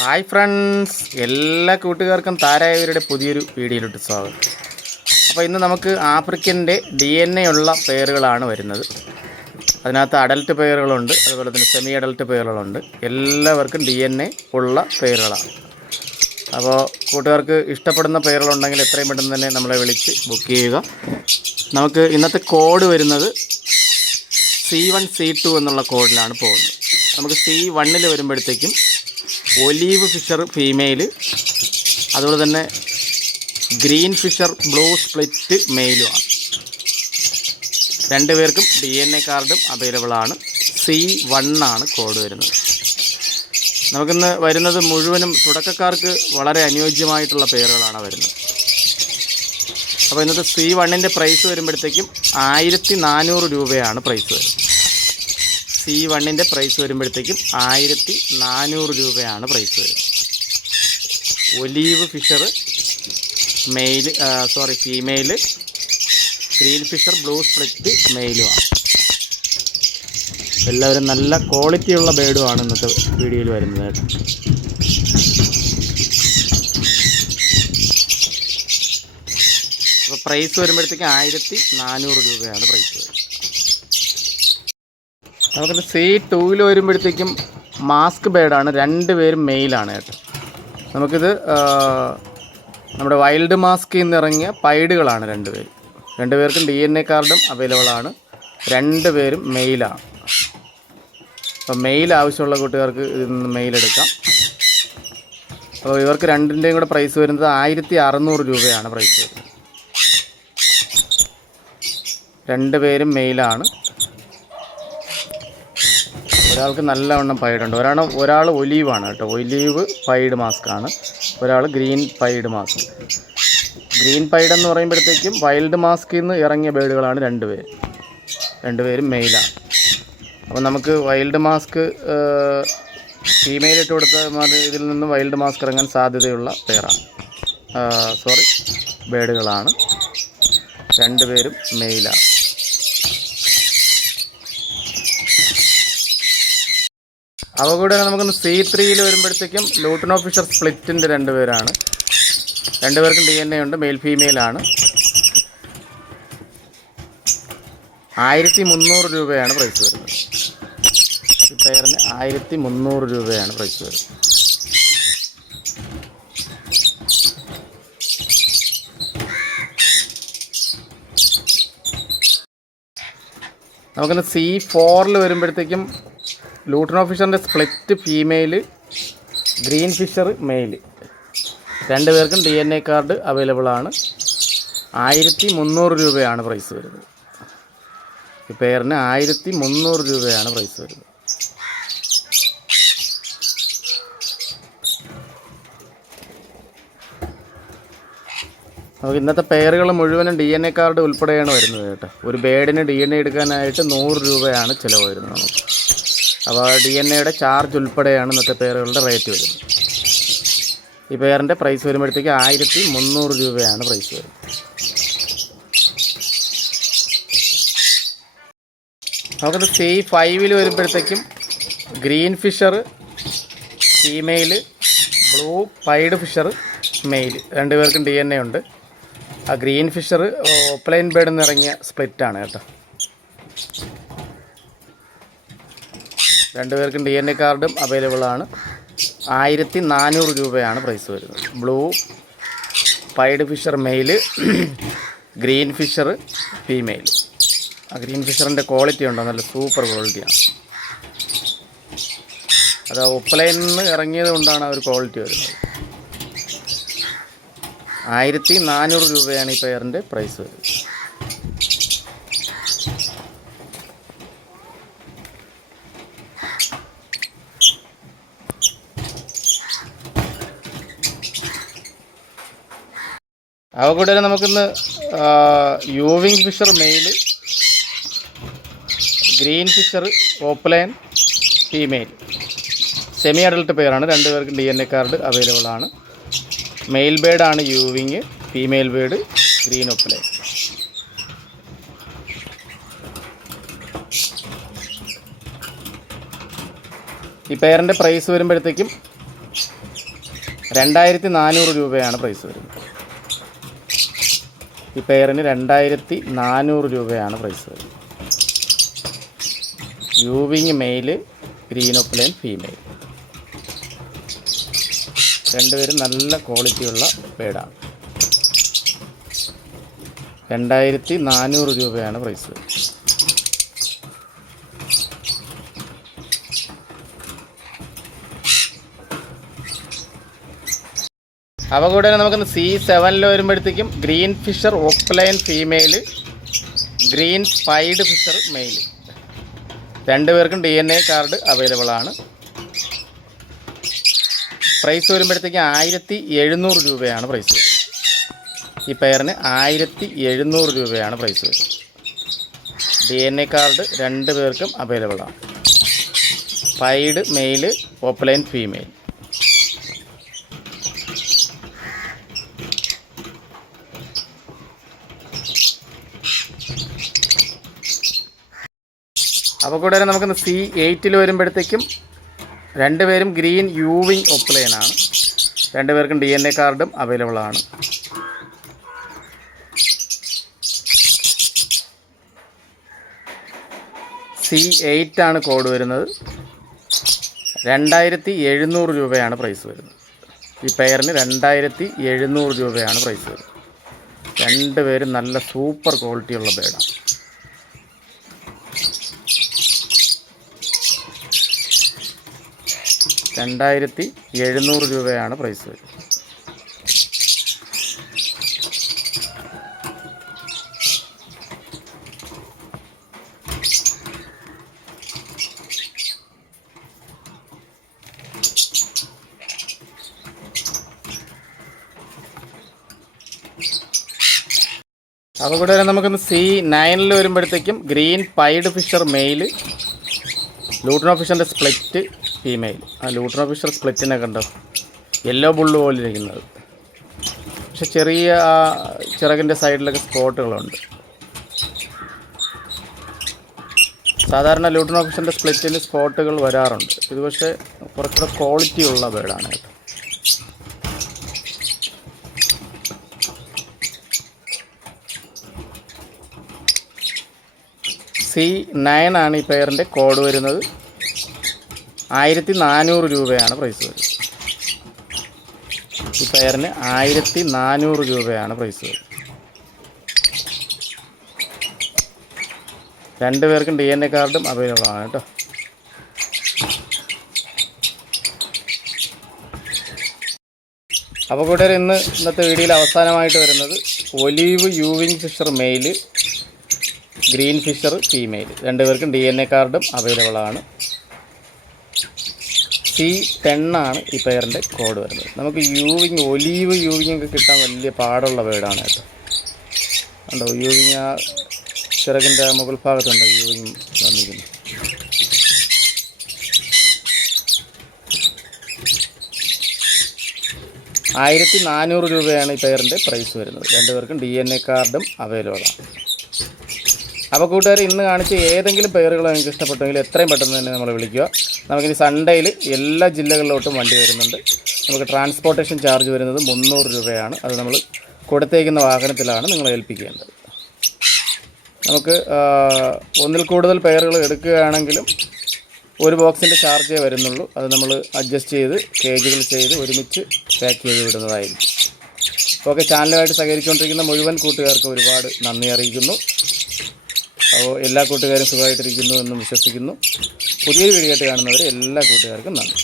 Hi friends, എല്ലാ കൂട്ടുകാർക്കും താരായവരുടെ പുതിയൊരു വീഡിയോയിലോട്ട് സ്വാഗതം. അപ്പോൾ ഇന്ന് നമുക്ക് ആഫ്രിക്കൻ്റെ DNA ഉള്ള പെയറുകളാണ് വരുന്നത്. അതിനകത്ത് അഡൽട്ട് പെയറുകളുണ്ട്, അതുപോലെ തന്നെ സെമി അഡൽട്ട് പെയറുകളുണ്ട്. എല്ലാവർക്കും DNA ഉള്ള പെയറുകളാണ്. അപ്പോൾ കൂട്ടുകാർക്ക് ഇഷ്ടപ്പെടുന്ന പെയറുകളുണ്ടെങ്കിൽ എത്രയും പെട്ടെന്ന് തന്നെ നമ്മളെ വിളിച്ച് ബുക്ക് ചെയ്യുക. നമുക്ക് ഇന്നത്തെ കോഡ് വരുന്നത് C1 C2 എന്നുള്ള കോഡിലാണ് പോകുന്നത്. നമുക്ക് C1 വരുമ്പോഴത്തേക്കും ഒലീവ് ഫിഷർ ഫീമെയിൽ, അതുപോലെ തന്നെ ഗ്രീൻ ഫിഷർ ബ്ലൂ സ്പ്ലിറ്റ് മെയിലുമാണ്. രണ്ടുപേർക്കും DNA കാർഡും അവൈലബിൾ ആണ്. C1 ആണ് കോഡ് വരുന്നത്. നമുക്കിന്ന് വരുന്നത് മുഴുവനും തുടക്കക്കാർക്ക് വളരെ അനുയോജ്യമായിട്ടുള്ള പേരുകളാണ് വരുന്നത്. അപ്പോൾ ഇന്നത്തെ C1 പ്രൈസ് വരുമ്പോഴത്തേക്കും 1400 രൂപയാണ് പ്രൈസ് വരുന്നത്. C1 പ്രൈസ് വരുമ്പോഴത്തേക്കും 1400 രൂപയാണ് പ്രൈസ് വരുന്നത്. Olive Fischer female, green Fischer blue split മെയിലുമാണ്. എല്ലാവരും നല്ല ക്വാളിറ്റിയുള്ള ബേഡുമാണ് ഇന്നത്തെ വീഡിയോയിൽ വരുന്നത്. അപ്പോൾ പ്രൈസ് വരുമ്പോഴത്തേക്കും 1400 രൂപയാണ് പ്രൈസ് വരുന്നത്. നമുക്കിത് C2 വരുമ്പോഴത്തേക്കും മാസ്ക് ബേഡാണ്. രണ്ടുപേരും മെയിലാണ് കേട്ടോ. നമുക്കിത് നമ്മുടെ വൈൽഡ് മാസ്കിൽ നിന്ന് ഇറങ്ങിയ പൈഡുകളാണ് രണ്ടുപേർക്കും DNA കാർഡും അവൈലബിൾ ആണ്. രണ്ടുപേരും മെയിലാണ്. അപ്പോൾ മെയിൽ ആവശ്യമുള്ള കൂട്ടുകാർക്ക് ഇതിൽ നിന്ന് മെയിൽ എടുക്കാം. അപ്പോൾ ഇവർക്ക് രണ്ടിൻ്റെയും കൂടെ പ്രൈസ് വരുന്നത് 1600 രൂപയാണ് പ്രൈസ് വരുന്നത്. രണ്ടുപേരും മെയിലാണ്. ഒരാൾക്ക് നല്ലവണ്ണം പൈഡുണ്ട്. ഒരാൾ ഒലീവാണ് കേട്ടോ. ഒലീവ് പൈഡ് മാസ്കാണ്. ഒരാൾ green pied mask. Green pied എന്ന് പറയുമ്പോഴത്തേക്കും വൈൽഡ് മാസ്കിൽ നിന്ന് ഇറങ്ങിയ ബേഡുകളാണ് രണ്ടുപേരും മെയിലാണ്. അപ്പോൾ നമുക്ക് വൈൽഡ് മാസ്ക് ഫീമെയിൽ ഇട്ട് കൊടുത്ത ഇതിൽ നിന്ന് വൈൽഡ് മാസ്ക് ഇറങ്ങാൻ സാധ്യതയുള്ള ബേഡുകളാണ്. രണ്ടുപേരും മെയിലാണ്. അവ കൂടെ നമുക്കൊന്ന് C3 വരുമ്പോഴത്തേക്കും ലൂട്ടിനോ ഫിഷർ സ്പ്ലിറ്റിൻ്റെ രണ്ടുപേരാണ്. രണ്ടുപേർക്കും DNA ഉണ്ട്. മെയിൽ ഫീമെയിലാണ്. 1300 രൂപയാണ് പ്രൈസ് വരുന്നത്. ഈ പെയറിന് 1300 രൂപയാണ് പ്രൈസ് വരുന്നത്. നമുക്കിന്ന് C4 വരുമ്പോഴത്തേക്കും ലൂട്ടിനോ ഫിഷറിൻ്റെ split female, green Fischer male, രണ്ടുപേർക്കും DNA കാർഡ് അവൈലബിൾ ആണ്. 1300 രൂപയാണ് പ്രൈസ് വരുന്നത്. ഈ പെയറിന് 1300 രൂപയാണ് പ്രൈസ് വരുന്നത്. നമുക്ക് ഇന്നത്തെ പെയറുകൾ മുഴുവനും DNA കാർഡ് ഉൾപ്പെടെയാണ് വരുന്നത് കേട്ടോ. ഒരു ബേഡിന് DNA എടുക്കാനായിട്ട് 100 രൂപയാണ് ചിലവ് വരുന്നത് നമുക്ക്. അപ്പോൾ DNAയുടെ ചാർജ് ഉൾപ്പെടെയാണ് ഇന്നത്തെ പെയറുകളുടെ റേറ്റ് വരുന്നത്. ഈ പെയറിൻ്റെ പ്രൈസ് വരുമ്പോഴത്തേക്ക് 1300 രൂപയാണ് പ്രൈസ് വരുന്നത്. നമുക്കത് C5 വരുമ്പോഴത്തേക്കും green Fischer female, blue pied Fischer male, രണ്ടുപേർക്കും DNA ഉണ്ട്. ആ ഗ്രീൻ ഫിഷർ ഓപ്ലൈൻ ബേഡിൽ നിന്ന് ഇറങ്ങിയ സ്പ്ലിറ്റാണ് കേട്ടോ. രണ്ടുപേർക്കും DNA കാർഡും അവൈലബിൾ ആണ്. 1400 രൂപയാണ് പ്രൈസ് വരുന്നത്. Blue pied Fischer male, green Fischer female. ആ ഗ്രീൻ ഫിഷറിൻ്റെ ക്വാളിറ്റി ഉണ്ടോ? നല്ല സൂപ്പർ ക്വാളിറ്റിയാണ്. അത് ഒപ്പലൈനിൽ നിന്ന് ഇറങ്ങിയത് കൊണ്ടാണ് ആ ഒരു ക്വാളിറ്റി വരുന്നത്. 1400 രൂപയാണ് ഈ പെയറിൻ്റെ പ്രൈസ് വരുന്നത്. അവ കൂടെ നമുക്കിന്ന് euwing Fischer male, green Fischer opaline female, semi adult പെയറാണ്. രണ്ടുപേർക്കും DNA കാർഡ് അവൈലബിൾ ആണ്. മെയിൽ ബേഡാണ് euwing, female bird green opaline. ഈ പെയറിൻ്റെ പ്രൈസ് വരുമ്പോഴത്തേക്കും 2400 രൂപയാണ് പ്രൈസ് വരുന്നത്. ഈ പെയറിന് 2400 രൂപയാണ് പ്രൈസ് വരുന്നത്. യൂവിങ് മെയിൽ, ഗ്രീൻ ഒപ്ലൈൻ ഫീമെയിൽ, രണ്ടുപേരും നല്ല ക്വാളിറ്റിയുള്ള ബേഡാണ്. 2400 രൂപയാണ് പ്രൈസ് വരുന്നത്. അവ കൂടെ നമുക്കൊന്ന് C7 വരുമ്പോഴത്തേക്കും green Fischer opaline female, green pied Fischer male, രണ്ടുപേർക്കും DNA കാർഡ് അവൈലബിൾ ആണ്. പ്രൈസ് വരുമ്പോഴത്തേക്കും 1700 രൂപയാണ് പ്രൈസ് വരുന്നത്. ഈ പെയറിന് 1700 രൂപയാണ് പ്രൈസ് വരുന്നത്. DNA കാർഡ് രണ്ടുപേർക്കും അവൈലബിൾ ആണ്. Pied male, opaline female. അപ്പോൾ കൂടെ നമുക്കൊന്ന് C8 വരുമ്പോഴത്തേക്കും രണ്ടുപേരും ഗ്രീൻ യൂവിങ് ഒപ്ലൈനാണ്. രണ്ടുപേർക്കും DNA കാർഡും അവൈലബിൾ ആണ്. C8 ആണ് കോഡ് വരുന്നത്. 2700 രൂപയാണ് പ്രൈസ് വരുന്നത്. ഈ പെയറിന് 2700 രൂപയാണ് പ്രൈസ് വരുന്നത്. രണ്ടുപേരും നല്ല സൂപ്പർ ക്വാളിറ്റിയുള്ള ബേഡാണ്. രൂപയാണ് പ്രൈസ് വരുന്നത്. അപ്പോൾ കൂടെ നമുക്കൊന്ന് C9 വരുമ്പോഴത്തേക്കും green pied Fischer male, lutino ഫിഷറിൻ്റെ സ്പ്ലിറ്റ് ഫീമെയിൽ. ആ ലൂട്രിനോ ഫിഷർ സ്പ്ലിറ്റിനെ കണ്ടോ, യെല്ലോ ബുള്ള് പോലെ ഇരിക്കുന്നത്. പക്ഷെ ചെറിയ ചിറകിൻ്റെ സൈഡിലൊക്കെ സ്പോട്ടുകളുണ്ട്. സാധാരണ ലൂട്രിനോ ഫിഷറിൻ്റെ സ്പ്ലിറ്റിന് സ്പോട്ടുകൾ വരാറുണ്ട്. ഇത് പക്ഷേ കുറച്ചുകൂടെ ക്വാളിറ്റി ഉള്ള ബേഡാണ് കേട്ടോ. C9 ആണ് ഈ പെയറിൻ്റെ കോഡ് വരുന്നത്. 1400 രൂപയാണ് പ്രൈസ് വരുന്നത്. ഈ പെയറിന് 1400 രൂപയാണ് പ്രൈസ് വരുന്നത്. രണ്ടുപേർക്കും DNA കാർഡും അവൈലബിൾ ആണ് കേട്ടോ. അപ്പോൾ കൂട്ടുകാർ ഇന്നത്തെ വീഡിയോയിൽ അവസാനമായിട്ട് വരുന്നത് olive euwing Fischer male, green Fischer female, രണ്ടുപേർക്കും DNA കാർഡും അവൈലബിൾ ആണ്. C10 ആണ് ഈ പെയറിൻ്റെ കോഡ് വരുന്നത്. നമുക്ക് ഒലീവ് യൂവിങ് ഒക്കെ കിട്ടാൻ വലിയ പാടുള്ള ബേഡാണ് കേട്ടോ. ഉണ്ടോ യൂവിങ്, ആ ചിറകിൻ്റെ മുകൾ ഭാഗത്തുണ്ടോ യൂവിങ് വന്നിരിക്കുന്നത്. രൂപയാണ് ഈ പെയറിൻ്റെ പ്രൈസ് വരുന്നത്. രണ്ടുപേർക്കും DNA കാർഡും അവൈലബിൾ ആണ്. അപ്പോൾ കൂട്ടുകാർ ഇന്ന് കാണിച്ച ഏതെങ്കിലും പെയറുകൾ നിങ്ങൾക്ക് ഇഷ്ടപ്പെട്ടെങ്കിൽ എത്രയും പെട്ടെന്ന് തന്നെ നമ്മളെ വിളിക്കുക. നമുക്കിനി സൺഡേയിൽ എല്ലാ ജില്ലകളിലോട്ടും വണ്ടി വരുന്നുണ്ട്. നമുക്ക് ട്രാൻസ്പോർട്ടേഷൻ ചാർജ് വരുന്നത് 300 രൂപയാണ്. അത് നമ്മൾ കൊടുത്തേക്കുന്ന വാഹനത്തിലാണ് നിങ്ങളെ ഏൽപ്പിക്കേണ്ടത്. നമുക്ക് ഒന്നിൽ കൂടുതൽ പെയറുകൾ എടുക്കുകയാണെങ്കിലും ഒരു ബോക്സിൻ്റെ ചാർജേ വരുന്നുള്ളൂ. അത് നമ്മൾ അഡ്ജസ്റ്റ് ചെയ്ത് കേജുകൾ ചെയ്ത് ഒരുമിച്ച് പാക്ക് ചെയ്ത് വിടുന്നതായിരിക്കും. ഓക്കെ, ചാനലുമായിട്ട് സഹകരിച്ചുകൊണ്ടിരിക്കുന്ന മുഴുവൻ കൂട്ടുകാർക്ക് ഒരുപാട് നന്ദി അറിയിക്കുന്നു. അപ്പോൾ എല്ലാ കൂട്ടുകാരും സുഖമായിട്ടിരിക്കുന്നു എന്നും വിശ്വസിക്കുന്നു. പുതിയൊരു വീഡിയോ ആയിട്ട് കാണുന്നവരെ എല്ലാ കൂട്ടുകാർക്കും നന്ദി.